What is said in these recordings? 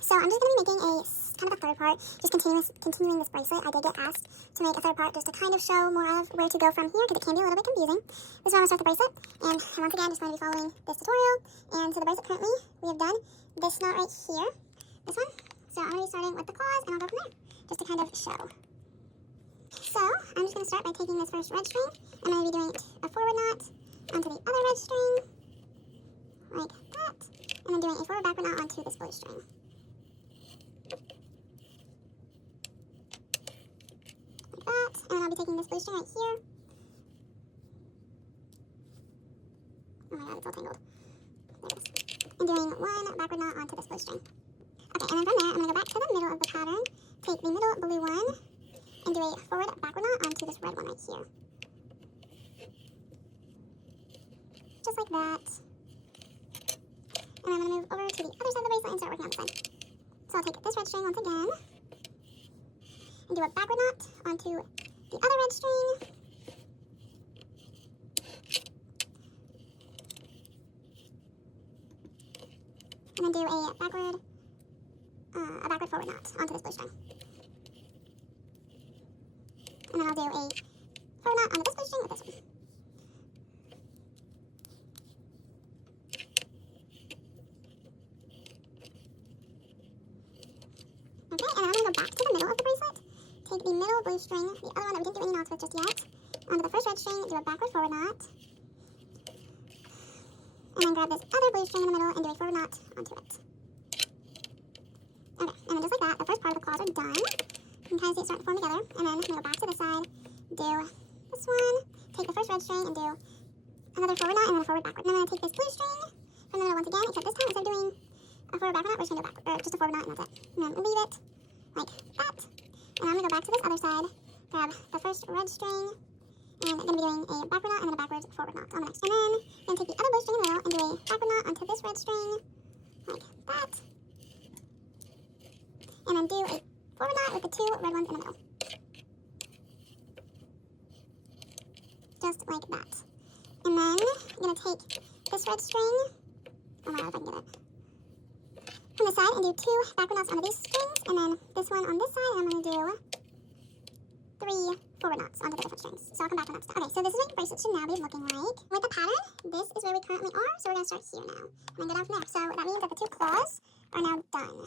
so I'm just going to be making kind of a third part, just continuing this bracelet. I did get asked to make a third part just to kind of show more of where to go from here, because it can be a little bit confusing. This is where I'm going to start the bracelet, and once again, just going to be following this tutorial. And so the bracelet currently, we have done this knot right here, this one. So I'm going to be starting with the claws, and I'll go from there, just to kind of show. So I'm just going to start by taking this first red string. I'm going to be doing a forward knot onto the other red string, like that, and then doing a forward backward knot onto this blue string. Like that, and then I'll be taking this blue string right here. Oh my god, it's all tangled. There it is. And doing one backward knot onto this blue string. Okay, and then from there, I'm going to go back to the middle of the pattern, take the middle blue one, and do a forward backward knot onto this red one right here. Just like that. And I'm going to move over to the other side of the bracelet and start working on this side. So I'll take this red string once again, and do a backward knot onto the other red string. And then do a backward forward knot onto this blue string. And then I'll do a forward knot onto this blue string with this one. Okay, and then I'm going to go back to the middle of the bracelet, take the middle blue string, the other one that we didn't do any knots with just yet, onto the first red string, do a backward forward knot, and then grab this other blue string in the middle and do a forward knot onto it. Okay, and then just like that, the first part of the claws are done. You can kind of see it starting to form together, and then I'm going to go back to this side, do this one, take the first red string and do another forward knot and then a forward backward. And then I'm going to take this blue string from the middle once again, except this time instead of doing a forward backward knot, we're just going to do just a forward knot and that's it. And then leave it like that. And I'm going to go back to this other side, grab the first red string, and I'm going to be doing a backward knot and then a backwards forward knot on the next. And then I'm going to take the other blue string in the middle and do a backward knot onto this red string, like that. And then do a forward knot with the two red ones in the middle. Just like that. And then I'm going to take this red string, oh my god, if I can get it, from the side and do two backward knots onto these strings, and then this one on this side, and I'm going to do 3 forward knots onto the different strings. So I'll come back to that next. Okay, so this is what your bracelet should now be looking like. With the pattern, this is where we currently are, so we're going to start here now, and then go down from there. So that means that the 2 claws are now done.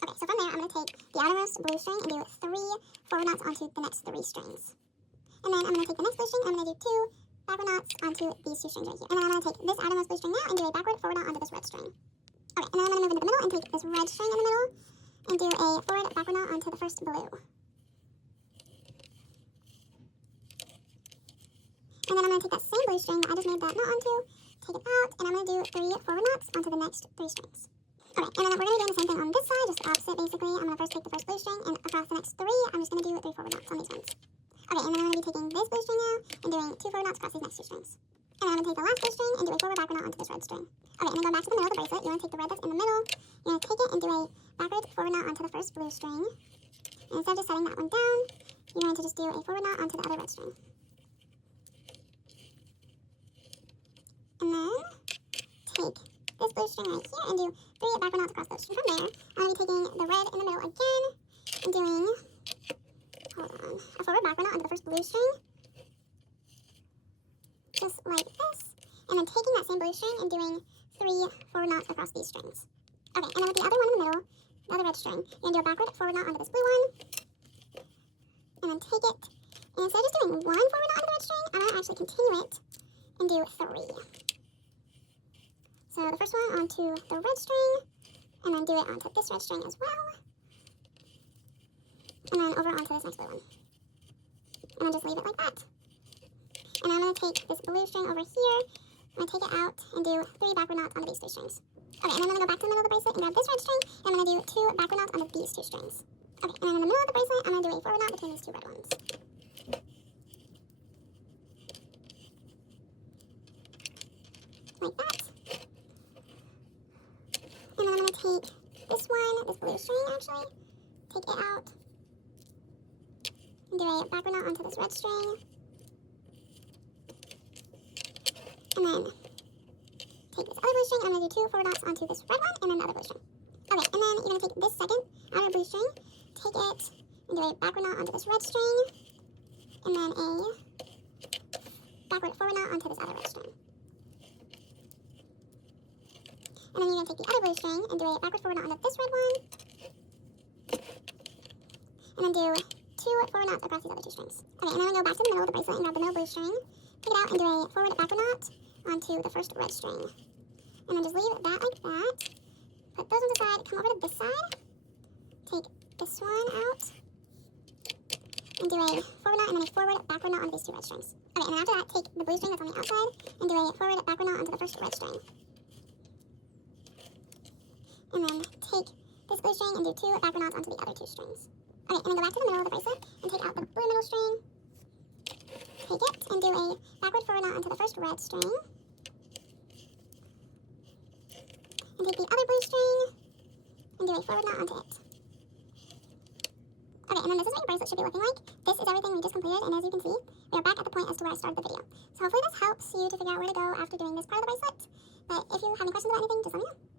Okay, so from there, I'm going to take the outermost blue string and do 3 forward knots onto the next 3 strings. And then I'm going to take the next blue string, and I'm going to do 2 backward knots onto these 2 strings right here. And then I'm going to take this outermost blue string now and do a backward forward knot onto this red string. Okay, and then I'm going to move into the middle and take this red string in the middle and do a forward backward knot onto the first blue. And then I'm going to take that same blue string that I just made that knot onto, take it out, and I'm going to do 3 forward knots onto the next 3 strings. Okay, and then we're going to be doing the same thing on this side, just the opposite basically. I'm going to first take the first blue string, and across the next 3, I'm just going to do 3 forward knots on these ones. Okay, and then I'm going to be taking this blue string now and doing 2 forward knots across these next 2 strings. And then I'm going to take the last blue string and do a forward backward knot onto this red string. Okay, and then going back to the middle of the bracelet, you want to take the red that's in the middle, you're going to take it and do a backward forward knot onto the first blue string. And instead of just setting that one down, you're going to just do a forward knot onto the other red string. And then take this blue string right here and do 3 backward knots across those. And from there, I'm going to be taking the red in the middle again and doing, a forward backward knot onto the first blue string. Just like this. And then taking that same blue string and doing 3 forward knots across these strings. Okay, and then with the other one in the middle, the other red string, you're going to do a backward forward knot onto this blue one. And then take it, and instead of just doing 1 forward knot onto the red string, I'm going to actually continue it and do 3. So the first one onto the red string, and then do it onto this red string as well. And then over onto this next blue one. And then just leave it like that. And I'm going to take this blue string over here, I'm going to take it out and do 3 backward knots onto these 3 strings. Okay, and then I'm going to go back to the middle of the bracelet and grab this red string, and I'm going to do 2 backward knots onto these 2 strings. Okay, and then in the middle of the bracelet, I'm going to do a forward knot between these 2 red ones. Like that. And then I'm going to take this one, this blue string actually, take it out, and do a backward knot onto this red string. And then take this other blue string, I'm going to do 2 forward knots onto this red one, and then the other blue string. Okay, and then you're going to take this second outer blue string, take it and do a backward knot onto this red string, and then a backward forward knot onto this other red string. And then you're going to take the other blue string and do a backward forward knot onto this red one, and then do 2 forward knots across these other 2 strings. Okay, and then I'm going to go back to the middle of the bracelet and grab the middle blue string, take it out and do a forward backward knot onto the first red string. And then just leave that like that. Put those on the side, come over to this side, take this one out, and do a forward knot and then a forward backward knot onto these 2 red strings. Okay, and then after that, take the blue string that's on the outside and do a forward backward knot onto the first red string. And then take this blue string and do 2 backward knots onto the other 2 strings. Okay, and then go back to the middle of the bracelet and take out the blue middle string, take it and do a backward forward knot onto the first red string. And take the other blue string and do a forward knot onto it. Okay, and then this is what your bracelet should be looking like. This is everything we just completed, and as you can see, we are back at the point as to where I started the video. So hopefully this helps you to figure out where to go after doing this part of the bracelet. But if you have any questions about anything, just let me know.